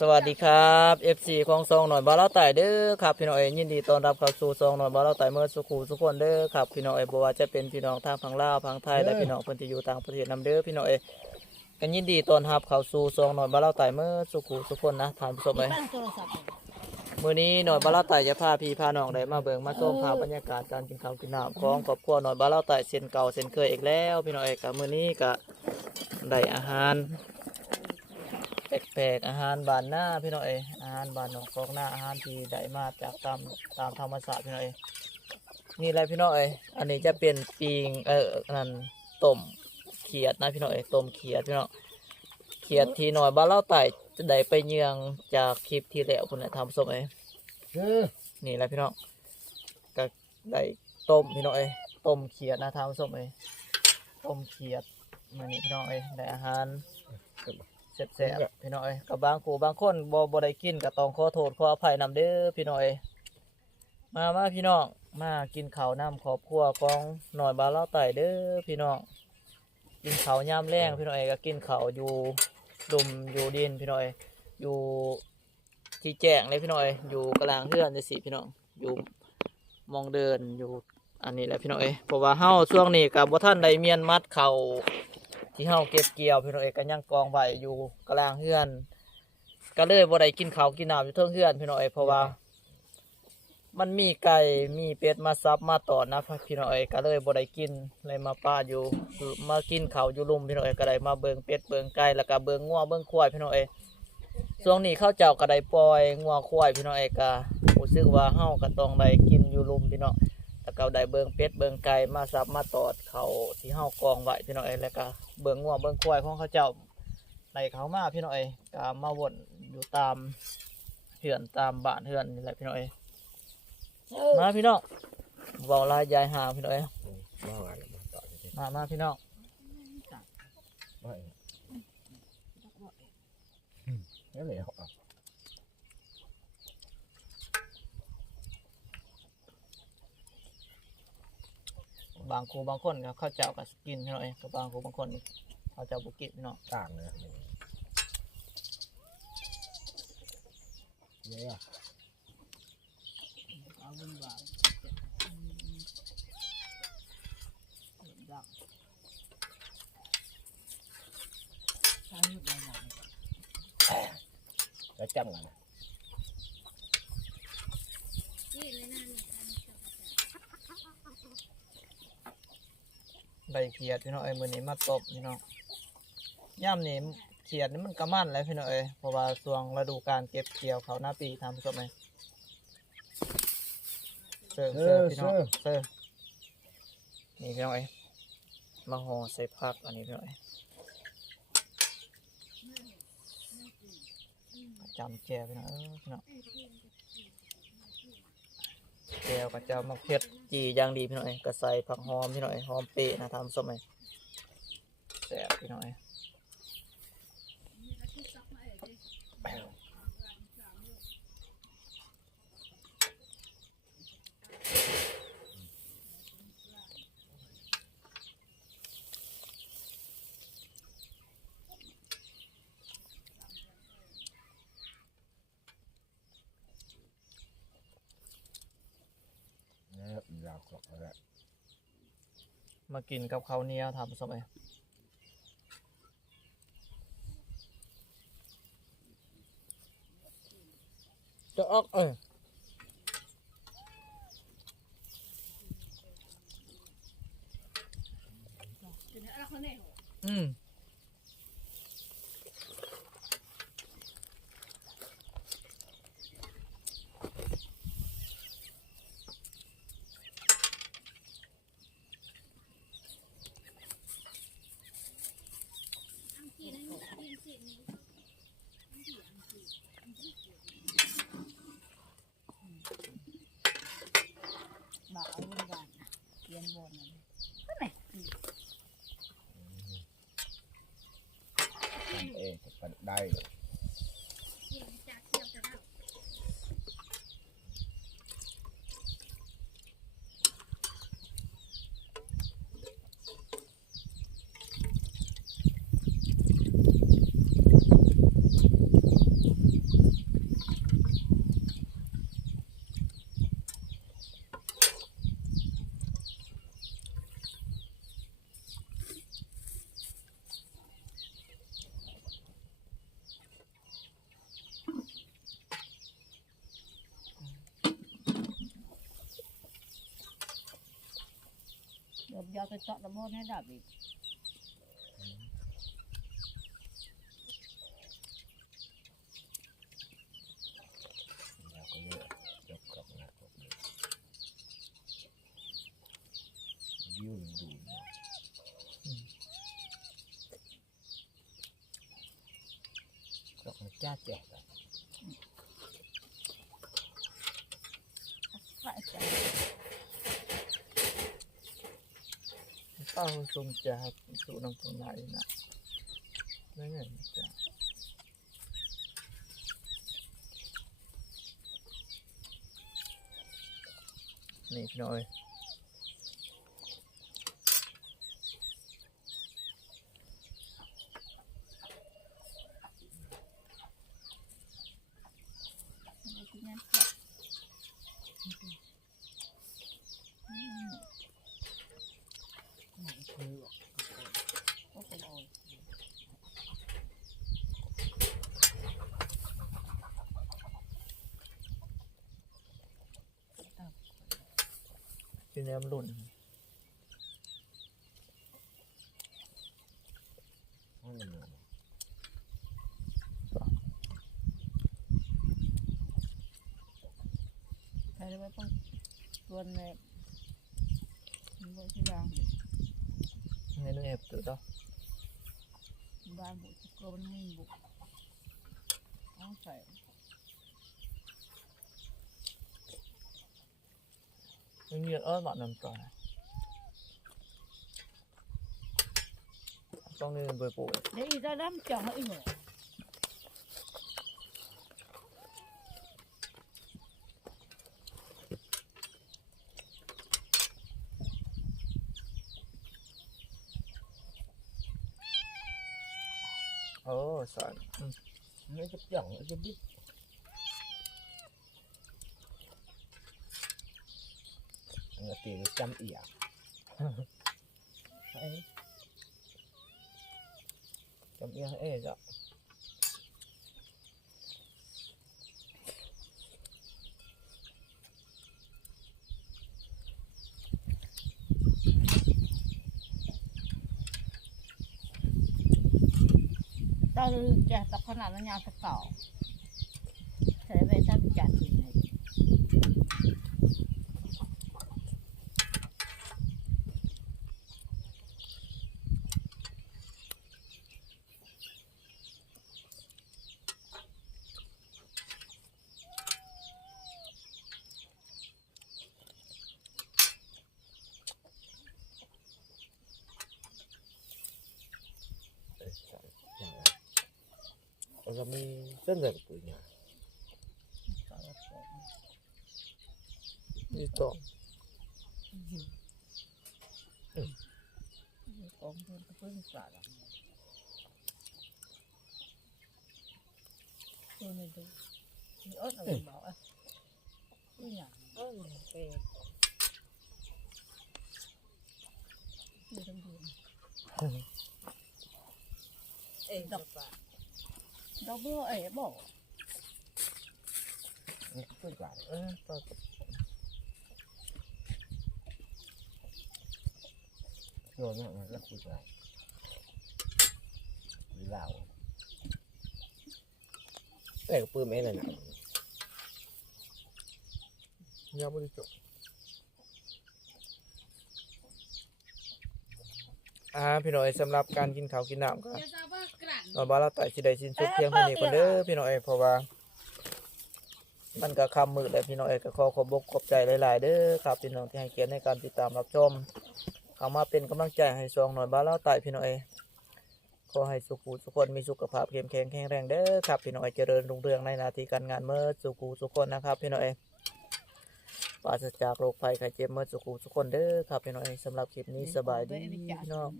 สวัสดีครับ FC ของซองหน่อยบาราไต่เด้อครับพี่น้องเอ๋ยยินดีต้อนรับเข้าสู่ซองหน่อยบาราไต่เมื่อสุขูสุขคนเด้อครับพี่น้องเอ๋ยบ่ว่าจะเป็นพี่น้องทางฝั่งลาวฝั่งไทยและพี่น้องเพิ่นที่อยู่ต่างประเทศนํเด้อพี่น้องเอ๋ยกันยินดีต้อนรับเข้าสู่ซองหน่อยบาราไต่เมื่อสุขูสุขคนนะท่านผู้ชมเอ๋ยตั้งโทรศัพท์มื้อนี้หน่อยบาราไต่จะพาพี่พาน้องได้มาเบิ่งมาชมภาพบรรยากาศการกินข้าวกินน้ำของครอบครัวหน่อยบาราไต่เช่นเก่าเช่นเคยอีกแล้ว พี่น้องเอ๋ยกับมื้อนี้ก็ได้อาหาร แปลกๆอาหารบานหน้าพี่น้องเอยอาหารบานนอกกอกหน้าอาหารที่ได้มาจากตามตามธรรมชาติพี่น้องเอยนี่อะไรพี่น้องเอยอันนี้จะเป็นปีงเออนั่นต้มเขียดนะพี่น้องเอยต้มเขียดพี่น้องเขียดที่หน่อยบ้านเล่าไต่จะได้ไปเยืองจากคลิปที่แล้วคุณเนี่ยทำส้มเอยเออนี่แหละพี่น้องก็ได้ต้มพี่น้องเอยต้มเขียดนะทำส้มเอยต้มเขียดมานี่พี่น้องเอยได้อาหารเสร็จ แซ่บๆพี่น้อยกับบางคู่บางคนบ่บ่ได้กินก็ต้องขอโทษขออภัยนำเด้อพี่น้อยมามาพี่น้องมากินข้าวน้ำครอบครัวของหน่อยบาเล่าไต่เด้อพี่น้องกินข้าวยามแรงพี่น้อยก็กินข้าวอยู่ดุมอยู่ดินพี่น้อยอยู่ที่แจ้งเลยพี่น้อยอยู่กลางเฮือนจังซี่พี่น้องอยู่มองเดินอยู่อันนี้แหละพี่น้อยเพราะว่าเฮาช่วงนี้ก็บ่ทันได้เมียนมัดเข้าว ที่เฮาเก็บเกี่ยวพี่น้องเอกก็ยังกองไว้อยู่กลางเฮือน ก็เลยบ่ได้กินข้าวกินน้ำอยู่เทิงเฮือนพี่น้องเอกเพราะว่า มันมีไก่มีเป็ดมาซับมาตอดนะพี่น้องเอกก็เลยบ่ได้กินเลยมาป้าอยู่มากินข้าวอยู่ลุมพี่น้องเอกก็ได้มาเบิ่งเป็ดเบิ่งไก่แล้วก็เบิ่งงัวเบิ่งควายพี่น้องเอกช่วงนี้เข้าวเจ้าก็ได้ปล่อยงัวควายพี่น้องเอกก็รู้สึกว่าเฮาก็ต้องได้กินอยู่ลุมพี่น้อง ก็ได้เบิ่งเป็ดเบิ่งไก่มาซับมาตอดเขาที่เฮากองไว้พี่น้องเอ้ยแล้วก็เบิ่งงัวเบิ่งควายของเขาเจ้าในเขามาพี่น้องเอ้ยก็มาวนอยู่ตามเหือนตามบ้านเหือนนี่แหละพี่น้องเอ้ยมาพี่น้องเว้าลายยายหาพี่น้องเอ้ยมาไงมาต่อจริงมามาพี่น้องไม่ไม่เหลวอะ บางครูบางคนก็เข้าเจ้าก็กินพี่น้องเอ้ก็บบางครูบางคนเขาเจ้าบ่กินพี่น้องต่างเลยเนี่ยเอาเป็นว่าดักใช้ยุดอะไรแล้วจำกันได้เขียดพี่น้องเอ้ยมื้อนี้มาตบพี่น้องย่ำนี่เขียดนี่มันกระมันแล้วพี่น้องเอ้ยเพราะว่าช่วงฤดูการเก็บเกี่ยวเขาวหน้าปีทำผู้ชมเอ้ยเสิร์ฟเสิร์ฟพี่น้องเสิร์ฟนี่พี่น้องเอ้ยมาห่อใส่ผักอันนี้พี่น้องเอ้ยจำแจวพี่น้องเอ้ยพี่น้อง แจวกับเจ้ามะเขือจีอย่างดีพี่หน่อยก็ใส่ผักหอมพี่หน่อยหอมเปะนะทำส้มเอ้ยแซ่บพี่หน่อยเอ้ยเนี่ยยาวกว่าแล้วมากินกับข้าวเหนียวทำสมัยจะออกเอออืม Đây. ยาไปเจาะระบบให้ดับอีกเราก็เยอะยกกลับนะกลับเลยยิ้วดูนะก็มันจ้าแจ๊กอะ ฝ่ายใจ เต้าทรงจะสู่น้ำตรงไหนนะไม่เงินจ้ะนี่พี่น้อย ไม่กินงั้นเถอะอืม คือ โอ้โห ที่เนื้ อมันหลุ่นมันเหนื่อยใครจะไปต้องส่วนในมันก็ที่บ้านเมนูเอฟตัวต่อบ้านบุกก็มันไม่บุกเอาใส่ มันเยอะเออหมอนน้ำปลาต้องนี่เบอร์ปุ๋ย เดี๋ยวอีตาดำจังอีกเหรอ โอ้สอนอืม ไม่จะจ่องจะบิ๊กอัน นี้ตีจำเอียไอ้จำเอียเอ๊ะจ้ะตาลือจะตักขนาดนั้นยาวสักเก่าใส่ไปทำจัดอีกไง เอ้ยใส่อย่างไรแล้วก็มี เส้นใส่ปุ๋ยเนี่ยสารพัดนี่ต่อของเพิ่นก็เพิ่นสาระเพิ่นไม่ดูมีอดอะไรบอกอะนี่อย่างเออเป็นที่ต้องดูเองดอกปลาดอกเบี้ยเอ๋บอกนี่ก็ใหญ่เออต่อโยนเนี่ยมันก็คุยใหญ่เหล่าแต่ก็ปืนไม่เลยนะยังไม่ได้จบ อ่าพี่น้อยสำหรับการกินข้าวกินน้ำก็เดี๋ยวจะว่ากระดนอนบ้านเราไต่สิได้สิ้นสุดเพียงเท่านี้ก่อนเด้อพี่น้อยเพราะว่า มันก็คำมืดแล้วพี่น้อยก็ขอขอบอกขอบใจหลายๆเด้อครับพี่น้องที่ให้เกียรติในการติดตามรับชมเข้ามาเป็นกำลังใจให้ซองหน่อยบ้านเราไต่พี่น้อยขอให้สุขุทุกคนมีสุขภาพเข้มแข็งแข็งแรงเด้อครับพี่น้อยเจริญรุ่งเรืองในหนาทีการงานเมื่อสุขุทุกคนนะครับพี่น้อย ปราศจากโรคภัยไข้เจ็บเมื่อสุขุทุกคนเด้อครับพี่น้อยสำหรับคลิปนี้สบายดีพี่น้อง